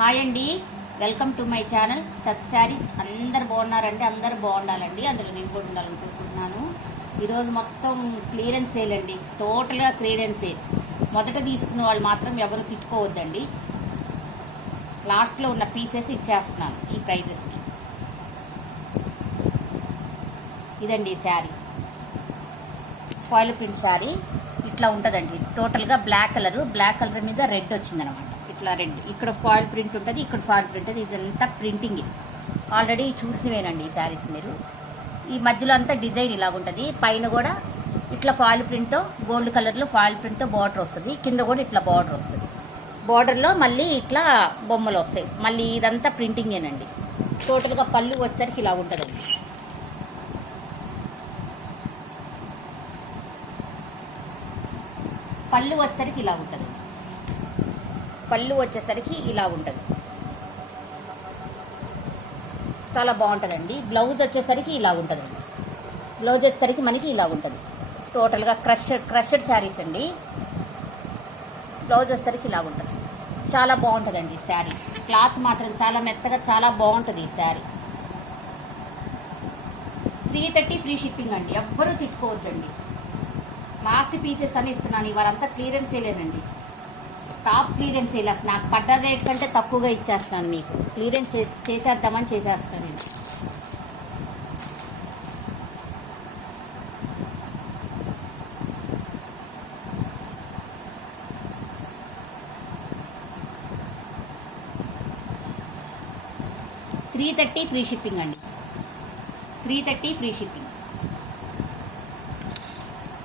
Hi అండి, welcome to my channel touch saris. అందరు బాగున్నారండి, అందరు బాగుండాలండి, అందులో నేను కూడా ఉండాలనుకుంటున్నాను. ఈరోజు మొత్తం క్లియరెన్స్ సేల్ అండి, టోటల్గా క్లియరెన్స్ సేల్. మొదట తీసుకున్న వాళ్ళు మాత్రం ఎవరు తిట్టుకోవద్దండి. లాస్ట్లో ఉన్న పీసెస్ ఇచ్చేస్తున్నాను ఈ ప్రైజెస్కి. ఇదండి శారీ, ఫాయిల్ ప్రింట్ శారీ. ఇట్లా ఉంటుందండి, టోటల్గా బ్లాక్ కలర్ మీద రెడ్ వచ్చిందనమాట. ఇట్లా రెడ్, ఇక్కడ ఫాయిల్ ప్రింట్ ఉంటుంది, ఇక్కడ ఫాయిల్ ప్రింట్ ఉంటుంది. ఇదంతా ప్రింటింగ్ ఆల్రెడీ చూసినవేనండి ఈ శారీస్. మీరు ఈ మధ్యలో అంతా డిజైన్ ఇలాగుంటుంది, పైన కూడా ఇట్లా ఫాయిల్ ప్రింట్తో గోల్డ్ కలర్లో ఫాయిల్ ప్రింట్తో బార్డర్ వస్తుంది, కింద కూడా ఇట్లా బార్డర్ వస్తుంది. బార్డర్లో మళ్ళీ ఇట్లా బొమ్మలు వస్తాయి. మళ్ళీ ఇదంతా ప్రింటింగేనండి. టోటల్గా పళ్ళు వచ్చేసరికి ఇలా ఉంటుందండి. పళ్ళు వచ్చేసరికి ఇలా ఉంటుంది. పళ్ళు వచ్చేసరికి ఇలా ఉంటుంది, చాలా బాగుంటుందండి. బ్లౌజ్ వచ్చేసరికి ఇలా ఉంటుందండి. బ్లౌజ్ వచ్చేసరికి మనకి ఇలా ఉంటుంది. టోటల్గా క్రషడ్ శారీస్ అండి. బ్లౌజ్ వచ్చేసరికి ఇలా ఉంటుంది, చాలా బాగుంటుందండి ఈ శారీ. క్లాత్ మాత్రం చాలా మెత్తగా, చాలా బాగుంటుంది ఈ శారీ. 330 ఫ్రీ షిప్పింగ్ అండి, ఎవ్వరూ తిట్టుకోవద్దండి. లాస్ట్ పీసెస్ అని ఇస్తున్నాను, ఇవాళంతా క్లియరెన్స్ సేలేనండి. Top clearance sale. అసలు నాకు పడ్డ రేట్ కంటే తక్కువగా ఇచ్చేస్తున్నాను మీకు. క్లియరెన్స్ చేసేద్దామని చేసేస్తున్నాను నేను. $330 ఫ్రీ షిప్పింగ్ అండి, 330 ఫ్రీ షిప్పింగ్.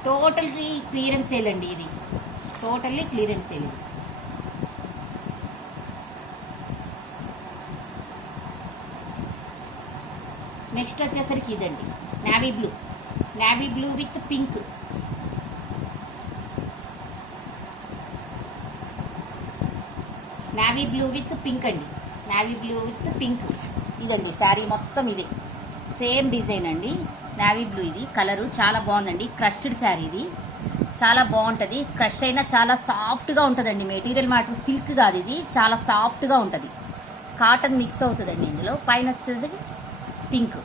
టోటల్గా క్లియరెన్స్ సేల్ అండి ఇది, టోటల్లీ క్లియరెన్స్ సేల్ ఇది. నెక్స్ట్ వచ్చేసరికి ఇదండి, navy blue with pink. Navy blue with pink అండి, నావీ బ్లూ విత్ పింక్. ఇదండి శారీ మొత్తం ఇదే, సేమ్ డిజైన్ అండి. నావీ బ్లూ ఇది కలరు, చాలా బాగుందండి. క్రష్డ్ శారీ ఇది, చాలా బాగుంటుంది. క్రష్ అయినా చాలా సాఫ్ట్గా ఉంటుందండి. మెటీరియల్ మాట సిల్క్ కాదు, ఇది చాలా సాఫ్ట్గా ఉంటుంది. కాటన్ మిక్స్ అవుతుందండి ఇందులో. పైన వచ్చేసరికి పింక్.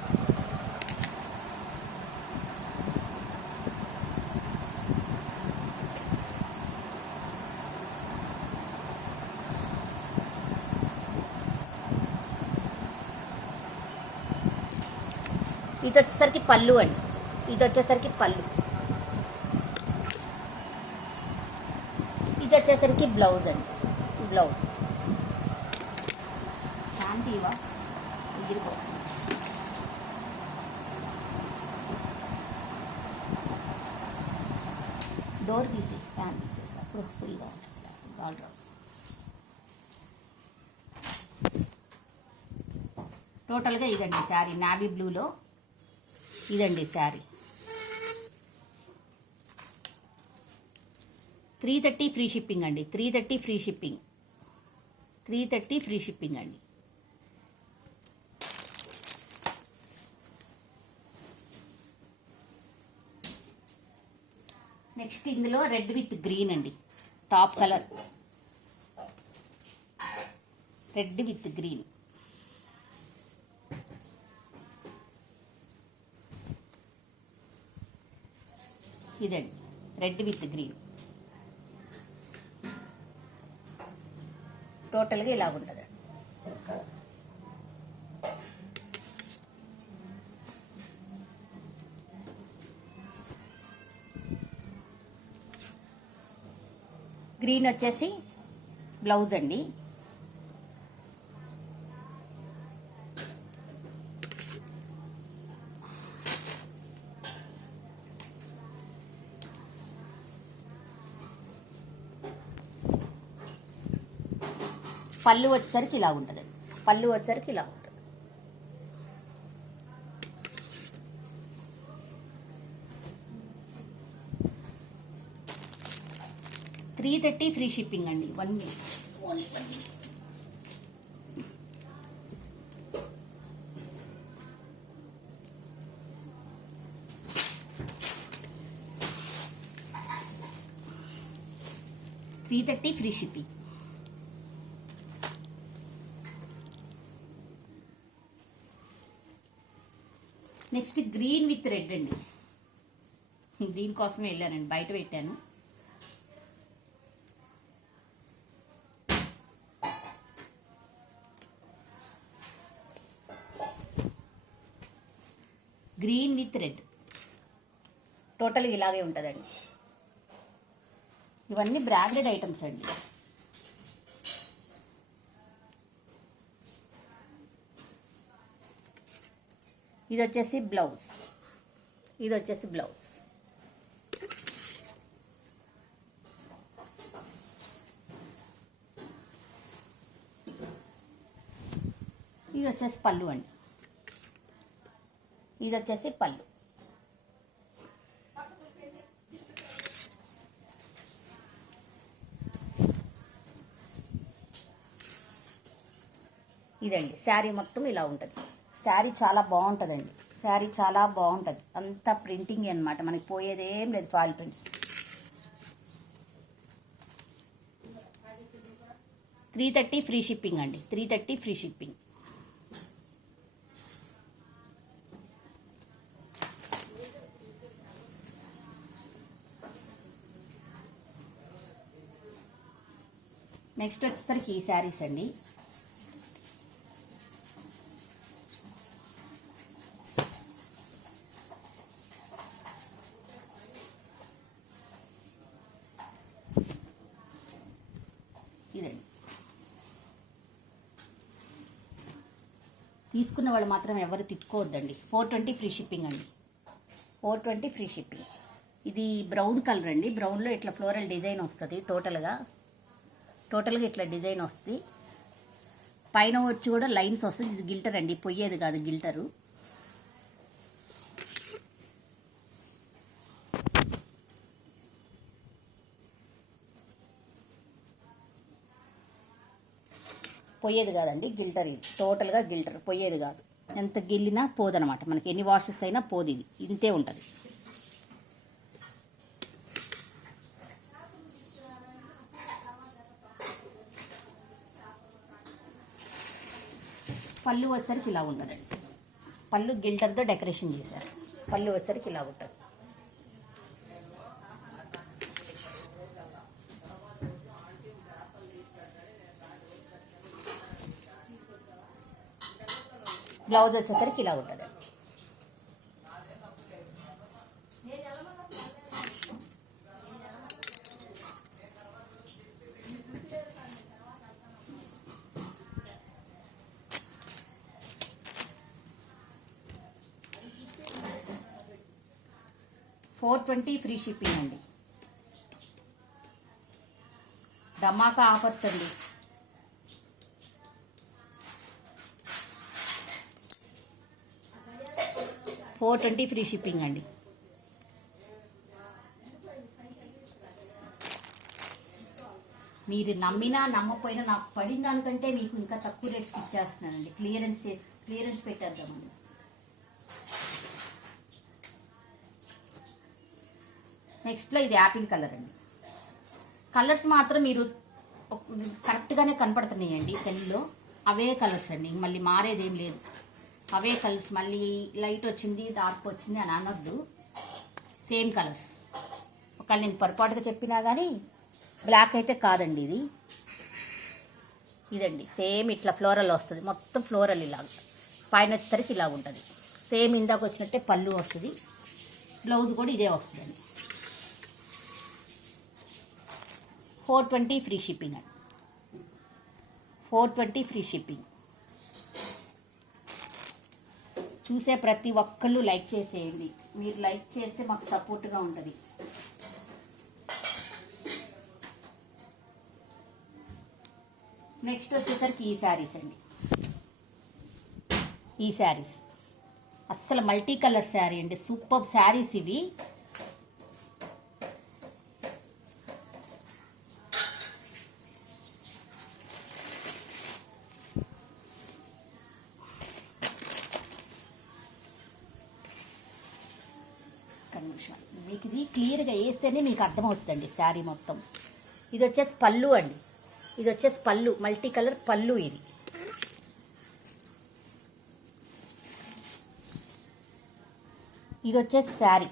ఇది వచ్చేసరికి పళ్ళు అండి, ఇది వచ్చేసరికి పళ్ళు. ఇది వచ్చేసరికి బ్లౌజ్ అండి, బ్లౌజ్. శాంతివా ఎగిరిపో. డోర్ తీసి ఫ్యాన్ తీసేసి అప్పుడు ఫుల్గా ఉంటుంది గాలి రాదు. టోటల్గా ఇదండి శారీ, నావీ బ్లూలో ఇదండి శారీ. 330 ఫ్రీ షిప్పింగ్ అండి, 330 ఫ్రీ షిప్పింగ్, 330 ఫ్రీ షిప్పింగ్ అండి. నెక్స్ట్ ఇందులో రెడ్ విత్ గ్రీన్ అండి, top colour red with green. ఇదండి రెడ్ విత్ గ్రీన్. టోటల్గా ఇలా ఉంటుంది. గ్రీన్ వచ్చేసి బ్లౌజ్ అండి. పళ్ళు వచ్చేసరికి ఇలా ఉంటుందండి, పళ్ళు వచ్చేసరికి ఇలా ఉంటుంది. $330 ఫ్రీ షిప్పింగ్ అండి. 1 minute, only 1 minute. $330 free shipping. Next green with red అండి. దీనికోసమే వెళ్ళానండి, బయట పెట్టాను. గ్రీన్ విత్ రెడ్ టోటల్గా ఇలాగే ఉంటుందండి. ఇవన్నీ బ్రాండెడ్ ఐటమ్స్ అండి. ఇది వచ్చేసి బ్లౌజ్, ఇది వచ్చేసి బ్లౌజ్. ఇది వచ్చేసి పళ్ళు అండి, ఇది వచ్చేసి పళ్ళు. ఇదండి శారీ మొత్తం ఇలా ఉంటుంది. శారీ చాలా బాగుంటుందండి, శారీ చాలా బాగుంటుంది. అంతా ప్రింటింగ్ అనమాట, మనకి పోయేదేం లేదు. ఫాయిల్ ప్రింట్స్ 330 ఫ్రీ షిప్పింగ్ అండి, 330 ఫ్రీ షిప్పింగ్. నెక్స్ట్ వచ్చేసరికి ఈ శారీస్ అండి. ఇదండి, తీసుకున్న వాళ్ళు మాత్రం ఎవరు తిట్టుకోవద్దండి. 420 ఫ్రీ షిప్పింగ్ అండి, 420 ఫ్రీ షిప్పింగ్. ఇది బ్రౌన్ కలర్ అండి, బ్రౌన్లో ఇట్లా ఫ్లోరల్ డిజైన్ వస్తుంది. టోటల్గా ఇట్లా డిజైన్ వస్తుంది. పైన వచ్చి కూడా లైన్స్ వస్తుంది. ఇది గిల్టర్ అండి, పొయ్యేది కాదు, గిల్టరు. పొయ్యేది కాదండి, గిల్టర్. ఇది టోటల్గా గిల్టర్, పొయ్యేది కాదు. ఎంత గిల్లినా పోదనమాట, మనకి ఎన్ని వాషెస్ అయినా పోదు. ఇది ఇంతే ఉంటుంది. పళ్ళు వచ్చేసరికి ఇలా ఉండదండి, పళ్ళు గిల్టర్తో డెకరేషన్ చేశారు. పళ్ళు వచ్చేసరికి ఇలా ఉంటుంది. బ్లౌజ్ వచ్చేసరికి ఇలా ఉంటుంది. $420 ఫ్రీ షిప్పింగ్ అండి. ధమాకా ఆఫర్స్ అండి. $420 ఫ్రీ షిప్పింగ్ అండి. మీరు నమ్మినా నమ్మకపోయినా నాకు పడిన దానికంటే మీకు ఇంకా తక్కువ రేట్స్కి ఇచ్చేస్తున్నానండి. క్లియరెన్స్ పెట్టేద్దామండి. నెక్స్ట్లో ఇది యాపిల్ కలర్ అండి. కలర్స్ మాత్రం మీరు కరెక్ట్గానే కనపడుతున్నాయండి సెల్లో. అవే కలర్స్ అండి, మళ్ళీ మారేదేం లేదు. అవే కలర్స్, మళ్ళీ లైట్ వచ్చింది డార్క్ వచ్చింది అని అనొద్దు. Same colours. ఒకవేళ నేను పొరపాటుగా చెప్పినా కానీ బ్లాక్ అయితే కాదండి ఇది. ఇదండి సేమ్ ఇట్లా ఫ్లోరల్ వస్తుంది, మొత్తం ఫ్లోరల్ ఇలాగ. పైన వచ్చేసరికి ఇలా ఉంటుంది. సేమ్ ఇందాక వచ్చినట్టే పళ్ళు వస్తుంది, బ్లౌజ్ కూడా ఇదే వస్తుందండి. $420 ఫ్రీ షిప్పింగ్ అండి, $420 ఫ్రీ షిప్పింగ్. చూసే ప్రతి ఒక్కళ్ళు లైక్ చేసేయండి. మీరు లైక్ చేస్తే మాకు సపోర్ట్గా ఉంటుంది. నెక్స్ట్ వచ్చేసరికి ఈ శారీస్ అండి. ఈ శారీస్ అస్సలు మల్టీ కలర్ శారీ అండి, సూపర్ శారీస్ ఇవి. మీకు ఇది క్లియర్గా వేస్తేనే మీకు అర్థమవుతుందండి శారీ మొత్తం. ఇది వచ్చేసి పళ్ళు అండి, ఇది వచ్చేసి పళ్ళు, మల్టీ కలర్ పళ్ళు. ఇది ఇది వచ్చేసి శారీ.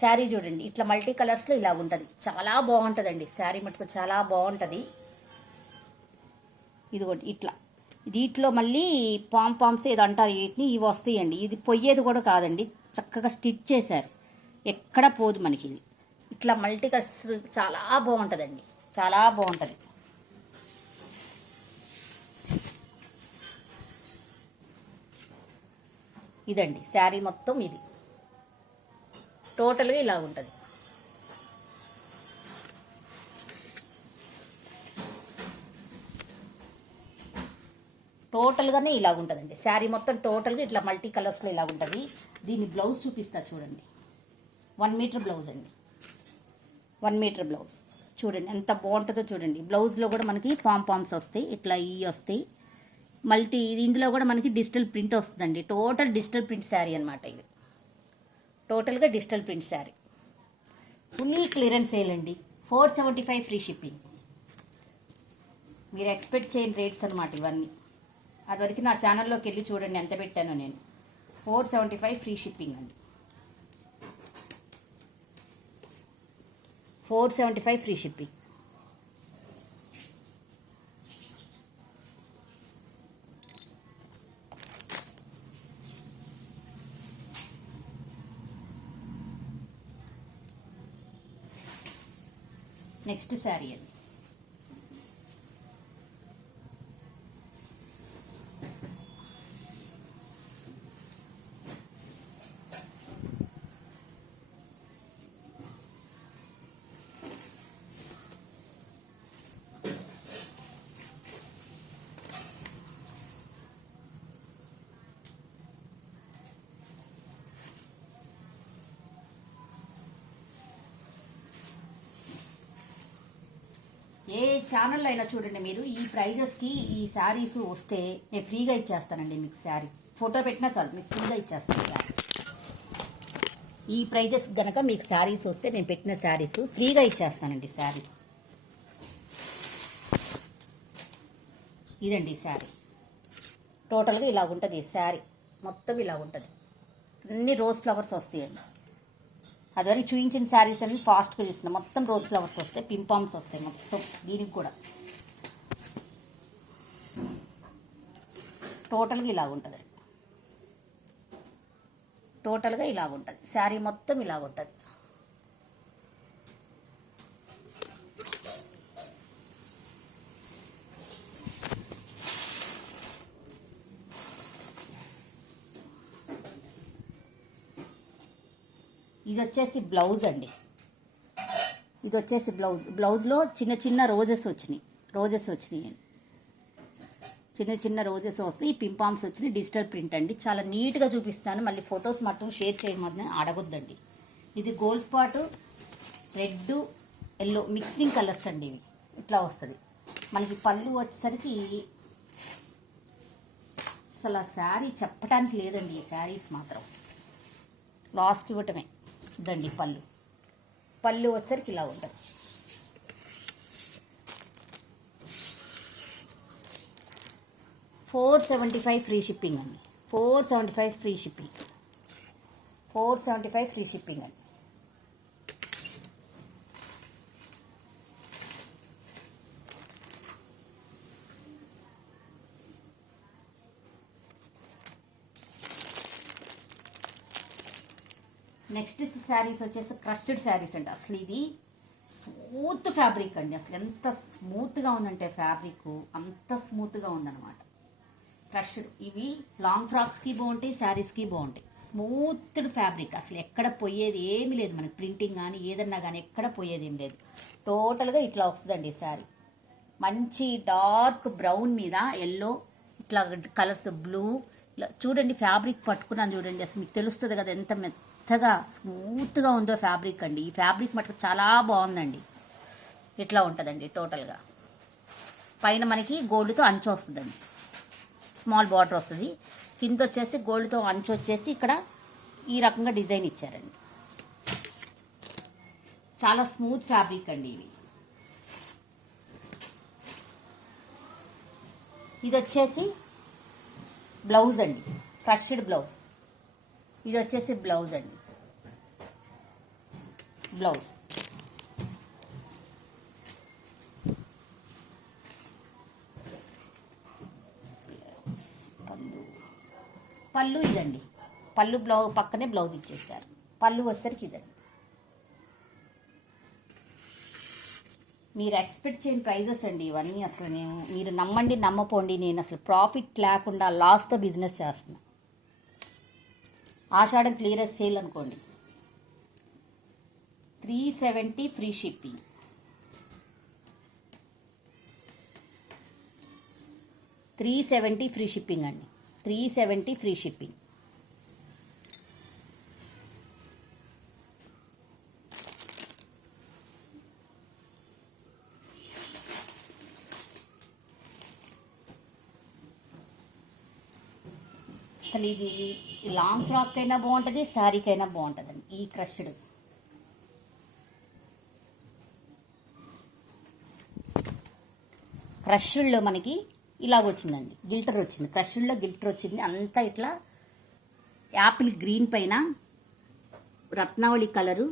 శారీ చూడండి ఇట్లా మల్టీ కలర్స్లో ఇలా ఉంటుంది, చాలా బాగుంటుందండి శారీ మటుకు చాలా బాగుంటుంది. ఇదిగోండి ఇట్లా దీంట్లో మళ్ళీ పామ్స్ ఏదో అంటారు వీటిని, ఇవి వస్తాయండి. ఇది పొయ్యేది కూడా కాదండి, చక్కగా స్టిచ్ చేశారు, ఎక్కడ పోదు మనకి. ఇది ఇట్లా మల్టీ కలర్స్ చాలా బాగుంటుందండి, చాలా బాగుంటుంది. ఇదండి శారీ మొత్తం, ఇది టోటల్గా ఇలా ఉంటుంది. టోటల్గానే ఇలా ఉంటుందండి శారీ మొత్తం, టోటల్గా ఇట్లా మల్టీ కలర్స్లో ఇలా ఉంటుంది. దీని బ్లౌజ్ చూపిస్తా చూడండి, 1 మీటర్ బ్లౌజ్ అండి, 1 మీటర్ బ్లౌజ్ చూడండి ఎంత బాగుంటుందో చూడండి. బ్లౌజ్లో కూడా మనకి పామ్స్ వస్తాయి, ఇట్లా వస్తాయి మల్టీ. ఇందులో కూడా మనకి డిజిటల్ ప్రింట్ వస్తుందండి, టోటల్ డిజిటల్ ప్రింట్ శారీ అనమాట. ఇది టోటల్గా digital print sari, full clearance sale అండి. 475 ఫ్రీ షిప్పింగ్. మీరు ఎక్స్పెక్ట్ చేయని రేట్స్ అనమాట ఇవన్నీ. అదివరకు నా ఛానల్లోకి వెళ్ళి చూడండి ఎంత పెట్టానో నేను. 475 ఫ్రీ షిప్పింగ్ అండి, 475 ఫ్రీ షిప్పింగ్. నెక్స్ట్ శారీ అది. ఏ ఛానల్లో అయినా చూడండి మీరు, ఈ ప్రైజెస్కి ఈ శారీస్ వస్తే నేను ఫ్రీగా ఇచ్చేస్తానండి మీకు. శారీ ఫోటో పెట్టినా చాలు, మీకు ఫ్రీగా ఇచ్చేస్తాను శారీ. ఈ ప్రైజెస్ కనుక మీకు శారీస్ వస్తే నేను పెట్టిన శారీస్ ఫ్రీగా ఇచ్చేస్తానండి శారీస్. ఇదండి శారీ, టోటల్గా ఇలా ఉంటుంది శారీ మొత్తం, ఇలా ఉంటుంది. అన్ని రోజ్ ఫ్లవర్స్ వస్తాయండి. అదివరకు చూపించిన శారీస్ అన్ని ఫాస్ట్గా తీస్తున్నాం, మొత్తం రోజ్ ఫ్లవర్స్ వస్తాయి, పింపామ్స్ వస్తాయి మొత్తం. దీనికి కూడా టోటల్గా ఇలా ఉంటుంది, టోటల్గా ఇలా ఉంటుంది శారీ మొత్తం, ఇలా ఉంటుంది. ఇది వచ్చేసి బ్లౌజ్ అండి, ఇది వచ్చేసి బ్లౌజ్లో చిన్న చిన్న రోజెస్ వచ్చినాయి, చిన్న చిన్న రోజెస్ వస్తాయి. ఈ పింపామ్స్ వచ్చినాయి, డిజిటల్ ప్రింట్ అండి. చాలా నీట్గా చూపిస్తాను, మళ్ళీ ఫొటోస్ మాత్రం షేర్ చేయమని అడగొద్దండి. ఇది gold spot, red, yellow mixing colours అండి. ఇవి ఇట్లా వస్తుంది మనకి. పళ్ళు వచ్చేసరికి అసలు ఆ శారీ చెప్పడానికి లేదండి. ఈ శారీస్ మాత్రం లాస్ట్కి ఇవ్వటమే. ఇదండి పళ్ళు వచ్చేసరికి ఇలా ఉంటుంది. $475 ఫ్రీ షిప్పింగ్ అండి, 475 ఫ్రీ షిప్పింగ్, 475 ఫ్రీ షిప్పింగ్ అండి. నెక్స్ట్ శారీస్ వచ్చేసి క్రష్డ్ శారీస్ అండి. అసలు ఇది స్మూత్ ఫ్యాబ్రిక్ అండి, అసలు ఎంత స్మూత్గా ఉందంటే ఫ్యాబ్రిక్ అంత స్మూత్గా ఉందన్నమాట. క్రష్డ్ ఇవి లాంగ్ ఫ్రాక్స్కి బాగుంటాయి, శారీస్కి బాగుంటాయి. స్మూత్ ఫ్యాబ్రిక్, అసలు ఎక్కడ పోయేది ఏమి లేదు మనకి. ప్రింటింగ్ కానీ ఏదన్నా కానీ ఎక్కడ పోయేది ఏం లేదు. టోటల్గా ఇట్లా వస్తుందండి శారీ. మంచి డార్క్ బ్రౌన్ మీద ఎల్లో ఇట్లా కలర్స్, బ్లూ ఇలా చూడండి. ఫ్యాబ్రిక్ పట్టుకున్నాను చూడండి, అసలు మీకు తెలుస్తుంది కదా ఎంత మెత్తగా స్మూత్గా ఉందో ఫ్యాబ్రిక్ అండి. ఈ ఫ్యాబ్రిక్ మటుకు చాలా బాగుందండి. ఇట్లా ఉంటుందండి టోటల్గా. పైన మనకి గోల్డ్తో అంచు వస్తుందండి, స్మాల్ బార్డర్ వస్తుంది. కింద వచ్చేసి గోల్డ్తో అంచు వచ్చేసి ఇక్కడ ఈ రకంగా డిజైన్ ఇచ్చారండి. చాలా స్మూత్ ఫ్యాబ్రిక్ అండి ఇవి. ఇది వచ్చేసి బ్లౌజ్ అండి, క్రష్డ్ బ్లౌజ్. ఇది వచ్చేసి బ్లౌజ్ అండి. బ్లౌజ్. పళ్ళు ఇదండి, పళ్ళు పక్కనే బ్లౌజ్ ఇచ్చేసారు. పళ్ళు వచ్చేసరికి ఇదండి. మీరు ఎక్స్పెక్ట్ చేయని ప్రైజెస్ అండి ఇవన్నీ. అసలు మీరు నమ్మండి నమ్మపోండి, నేను అసలు ప్రాఫిట్ లేకుండా లాస్తో బిజినెస్ చేస్తున్నా. ఆషాఢం క్లియరెన్స్ సేల్ అనుకోండి. 370 ఫ్రీ షిప్పింగ్. 370 ఫ్రీ షిప్పింగ్ అండి. 370 ఫ్రీ షిప్పింగ్. అసలు ఇది లాంగ్ ఫ్రాక్ అయినా బాగుంటుంది, శారీకైనా బాగుంటుందండి. ఈ క్రష్డ్ క్రష్డ్లో మనకి ఇలాగ వచ్చిందండి, గిల్టర్ వచ్చింది. క్రష్డ్లో గిల్టర్ వచ్చింది. అంతా ఇట్లా యాపిల్ గ్రీన్ పైన రత్నావళి కలరు,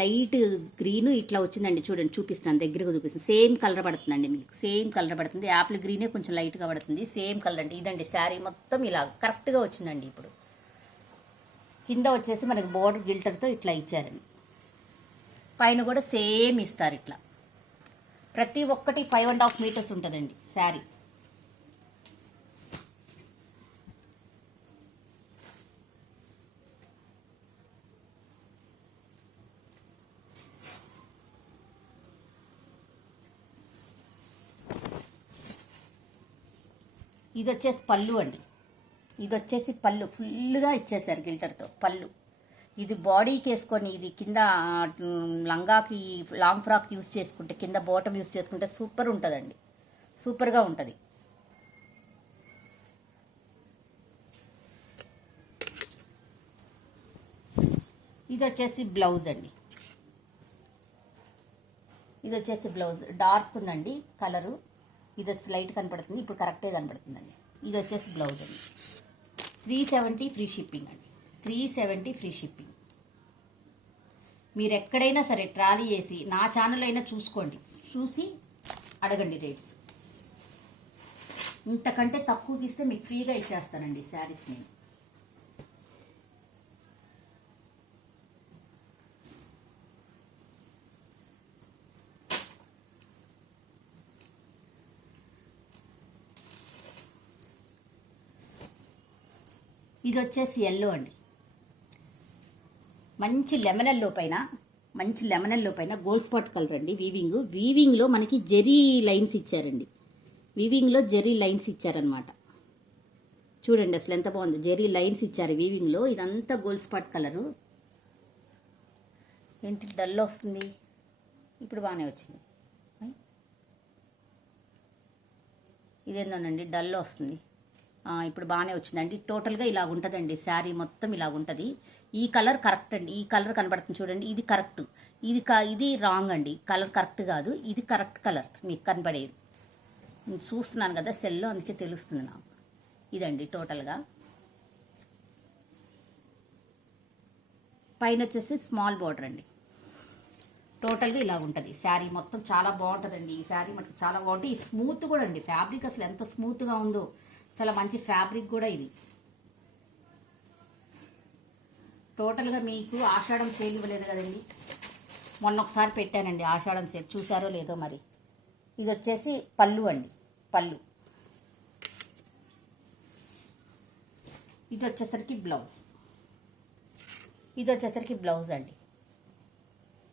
లైట్ గ్రీను ఇట్లా వచ్చిందండి. చూడండి, చూపిస్తున్నాను, దగ్గరగా చూపిస్తాను. సేమ్ కలర్ పడుతుందండి మీకు, సేమ్ కలర్ పడుతుంది. యాపిల్ గ్రీనే కొంచెం లైట్గా పడుతుంది, సేమ్ కలర్ అండి. ఇదండి శారీ మొత్తం ఇలా కరెక్ట్గా వచ్చిందండి. ఇప్పుడు కింద వచ్చేసి మనకి బోర్డర్ గిల్టర్తో ఇట్లా ఇచ్చారండి. పైన కూడా సేమ్ ఇస్తారు ఇట్లా. ప్రతి ఒక్కటి 5.5 మీటర్స్ ఉంటుందండి శారీ. ఇది వచ్చేసి పళ్ళు అండి. ఇది వచ్చేసి పళ్ళు ఫుల్గా ఇచ్చేసారు గిల్టర్తో పళ్ళు. ఇది బాడీకి వేసుకొని, ఇది కింద లంగాకి లాంగ్ ఫ్రాక్ యూస్ చేసుకుంటే, కింద బాటమ్ యూస్ చేసుకుంటే సూపర్ ఉంటుందండి, సూపర్గా ఉంటుంది. ఇది వచ్చేసి బ్లౌజ్ అండి. ఇది వచ్చేసి బ్లౌజ్ డార్క్ ఉందండి కలరు. ఇది వచ్చి లైట్ కనపడుతుంది, ఇప్పుడు కరెక్టే కనపడుతుందండి. ఇది వచ్చేసి బ్లౌజ్ అండి. 370 ఫ్రీ షిప్పింగ్ అండి. 370 ఫ్రీ షిప్పింగ్. మీరు ఎక్కడైనా సరే ట్రాలీ చేసి నా ఛానల్ అయినా చూసుకోండి, చూసి అడగండి రేట్స్. ఇంతకంటే తక్కువకి ఇస్తే మీకు ఫ్రీగా ఇచ్చేస్తానండి శారీస్ నేను. ఇది వచ్చేసి ఎల్లో అండి. మంచి లెమన్ ఎల్లో పైన గోల్డ్ స్పాట్ కలర్ అండి. వీవింగ్లో మనకి జెరీ లైన్స్ ఇచ్చారండి. వీవింగ్లో జెరీ లైన్స్ ఇచ్చారనమాట. చూడండి అసలు ఎంత బాగుంది, జెరీ లైన్స్ ఇచ్చారు వీవింగ్లో. ఇదంతా గోల్డ్ స్పాట్ కలరు. ఏంటి డల్ వస్తుంది, ఇప్పుడు బాగానే వచ్చింది. ఇదేందోనండి డల్ వస్తుంది, ఇప్పుడు బాగానే వచ్చిందండి. టోటల్గా ఇలా ఉంటుందండి శారీ మొత్తం ఇలా ఉంటుంది. ఈ కలర్ కరెక్ట్ అండి, ఈ కలర్ కనబడుతుంది చూడండి, ఇది కరెక్ట్. ఇది రాంగ్ అండి, కలర్ కరెక్ట్ కాదు, ఇది కరెక్ట్ కలర్ మీకు కనపడేది. చూస్తున్నాను కదా సెల్లో, అందుకే తెలుస్తుంది నాకు. ఇదండి టోటల్గా. పైన వచ్చేసి స్మాల్ బార్డర్ అండి. టోటల్గా ఇలా ఉంటుంది శారీ మొత్తం. చాలా బాగుంటుందండి ఈ శారీ, మనకు చాలా బాగుంటుంది. స్మూత్ కూడా అండి, ఫ్యాబ్రిక్ అసలు ఎంత స్మూత్గా ఉందో, చాలా మంచి ఫ్యాబ్రిక్ కూడా ఇది. టోటల్గా మీకు ఆషాఢం సేల్ ఇవ్వలేదు కదండి, మొన్న ఒకసారి పెట్టానండి ఆషాఢం సేల్, చూసారో లేదో మరి. ఇది వచ్చేసి పళ్ళు అండి, పళ్ళు. ఇది వచ్చేసరికి బ్లౌజ్. ఇది వచ్చేసరికి బ్లౌజ్ అండి.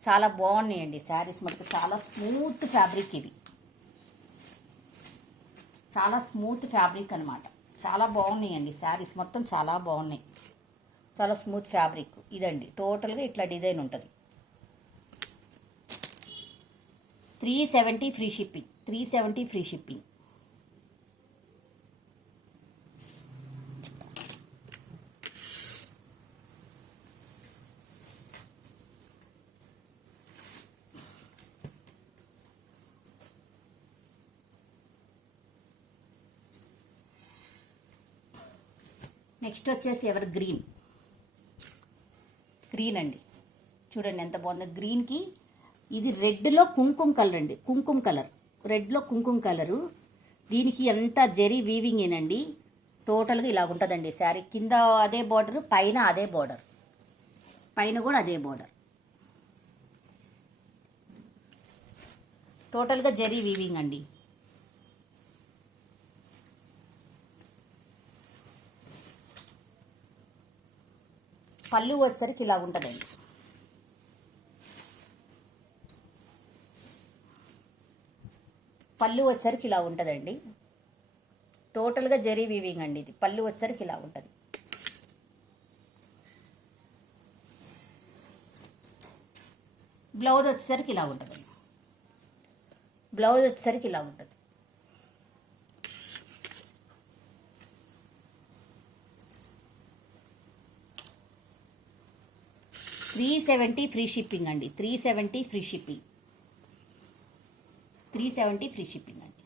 చాలా బాగున్నాయండి శారీస్ మటుకు, చాలా స్మూత్ ఫ్యాబ్రిక్ ఇవి, చాలా స్మూత్ ఫ్యాబ్రిక్ అనమాట. చాలా బాగున్నాయండి శారీస్ మొత్తం, చాలా బాగున్నాయి, చాలా స్మూత్ ఫ్యాబ్రిక్. ఇదండి టోటల్గా ఇట్లా డిజైన్ ఉంటుంది. 370 free shipping. 370 free shipping. Next వచ్చేసి గ్రీన్ అండి. చూడండి ఎంత బాగుంది. గ్రీన్కి ఇది రెడ్లో కుంకుమ కలర్ అండి, కుంకుమ కలర్, రెడ్లో కుంకుమ కలరు. దీనికి ఎంత జరీ వీవింగ్ ఏనండి. టోటల్గా ఇలా ఉంటుందండి శారీ. కింద అదే బార్డర్, పైన అదే బార్డర్, పైన కూడా అదే బార్డర్. టోటల్గా జరీ వీవింగ్ అండి. పళ్ళు వచ్చేసరికి ఇలా ఉంటుందండి. పళ్ళు వచ్చేసరికి ఇలా ఉంటుందండి. టోటల్గా జరీ వీవింగ్ అండి ఇది. పళ్ళు వచ్చేసరికి ఇలా ఉంటుంది. బ్లౌజ్ వచ్చేసరికి ఇలా ఉంటుందండి. బ్లౌజ్ వచ్చేసరికి ఇలా ఉంటుంది. $370 ఫ్రీ షిప్పింగ్ అండి. 370 ఫ్రీ షిప్పింగ్. 370 ఫ్రీ షిప్పింగ్ అండి.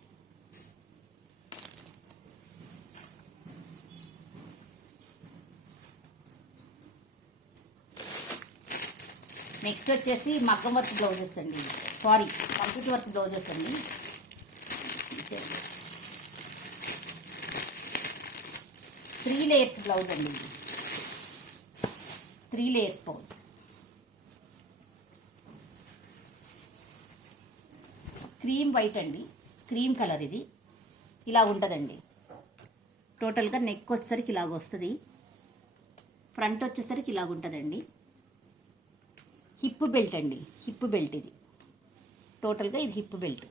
నెక్స్ట్ వచ్చేసి మగ్గం వర్క్ బ్లౌజెస్ అండి. సారీ, కంప్యూటర్ వర్క్ బ్లౌజెస్ అండి. 3 లేయర్స్ బ్లౌజ్ అండి ఇది. 3 లేయర్స్ బ్లౌజ్. క్రీమ్ వైట్ అండి, క్రీమ్ కలర్ ఇది. ఇలా ఉంటుందండి. టోటల్గా నెక్ వచ్చేసరికి ఇలాగ వస్తుంది. ఫ్రంట్ వచ్చేసరికి ఇలాగ ఉంటుందండి. హిప్ బెల్ట్ అండి, హిప్ బెల్ట్ ఇది. టోటల్గా ఇది హిప్ బెల్ట్.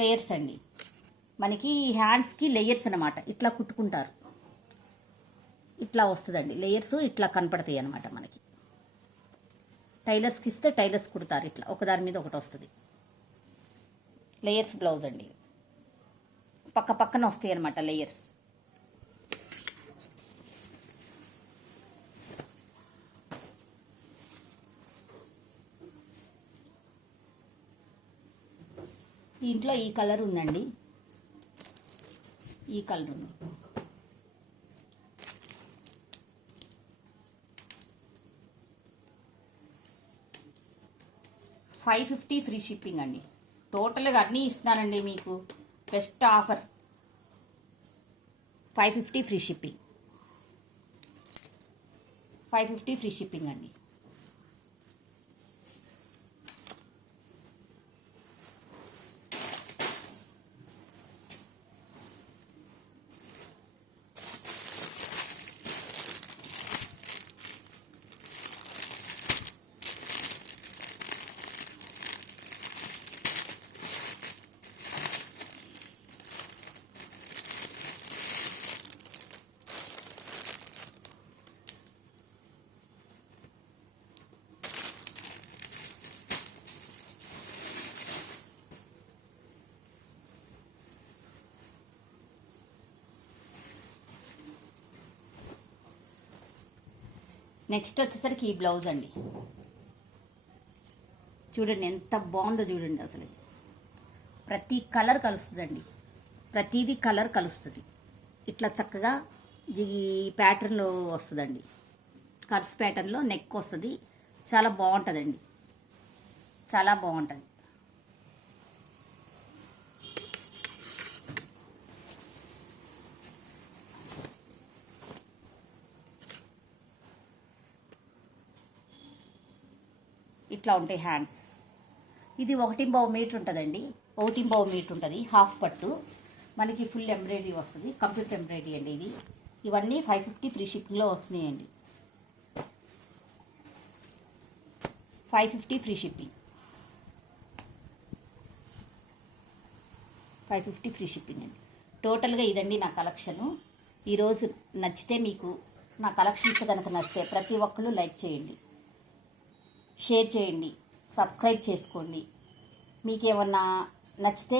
లేయర్స్ అండి. మనకి హ్యాండ్స్కి లేయర్స్ అనమాట. ఇట్లా కుట్టుకుంటారు, ఇట్లా వస్తుందండి లేయర్స్. ఇట్లా కనపడతాయి అనమాట మనకి. టైలర్స్కి ఇస్తే టైలర్స్ కుడతారు. ఇట్లా ఒకదాని మీద ఒకటి వస్తుంది. లేయర్స్ బ్లౌజ్ అండి. పక్క పక్కన వస్తాయి అనమాట లేయర్స్. దీంట్లో ఈ కలర్ ఉందండి, ఈ కలర్ ఉంది. $550 ఫ్రీ షిప్పింగ్ అండి. టోటల్గా అన్నీ ఇస్తున్నానండి మీకు. Best offer. 550 free shipping. 550 free shipping అండి. నెక్స్ట్ వచ్చేసరికి ఈ బ్లౌజ్ అండి. చూడండి ఎంత బాగుందో చూడండి. అసలు ప్రతి కలర్ కలుస్తుందండి, ప్రతిదీ కలర్ కలుస్తుంది. ఇట్లా చక్కగా ఈ ప్యాటర్న్లో వస్తుందండి. కర్స్ ప్యాటర్న్లో నెక్ వస్తుంది. చాలా బాగుంటుందండి, చాలా బాగుంటుంది. ఇట్లా ఉంటాయి హ్యాండ్స్. ఇది 1.5 మీటర్ ఉంటుందండి. 1.5 మీటర్ ఉంటుంది. హాఫ్ పట్టు మనకి. ఫుల్ ఎంబ్రాయిడరీ వస్తుంది, కంప్యూటర్ ఎంబ్రాయిడరీ అండి ఇది. ఇవన్నీ 550 ఫ్రీ షిప్పింగ్లో వస్తున్నాయండి. 550 ఫ్రీ షిప్పింగ్. 550 ఫ్రీ షిప్పింగ్ అండి. టోటల్గా ఇదండి నా కలెక్షను. ఈరోజు నచ్చితే మీకు నా కలెక్షన్స్ కనుక నచ్చితే ప్రతి ఒక్కరు లైక్ చేయండి, షేర్ చేయండి, సబ్స్క్రైబ్ చేసుకోండి. మీకు ఏమన్నా నచ్చితే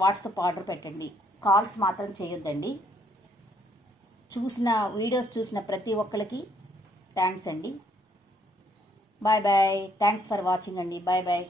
వాట్సాప్ ఆర్డర్ పెట్టండి. కాల్స్ మాత్రం చేయొద్దండి. వీడియోస్ చూసిన ప్రతి ఒక్కరికి థ్యాంక్స్ అండి. Bye bye. Thanks for watching అండి. Bye bye.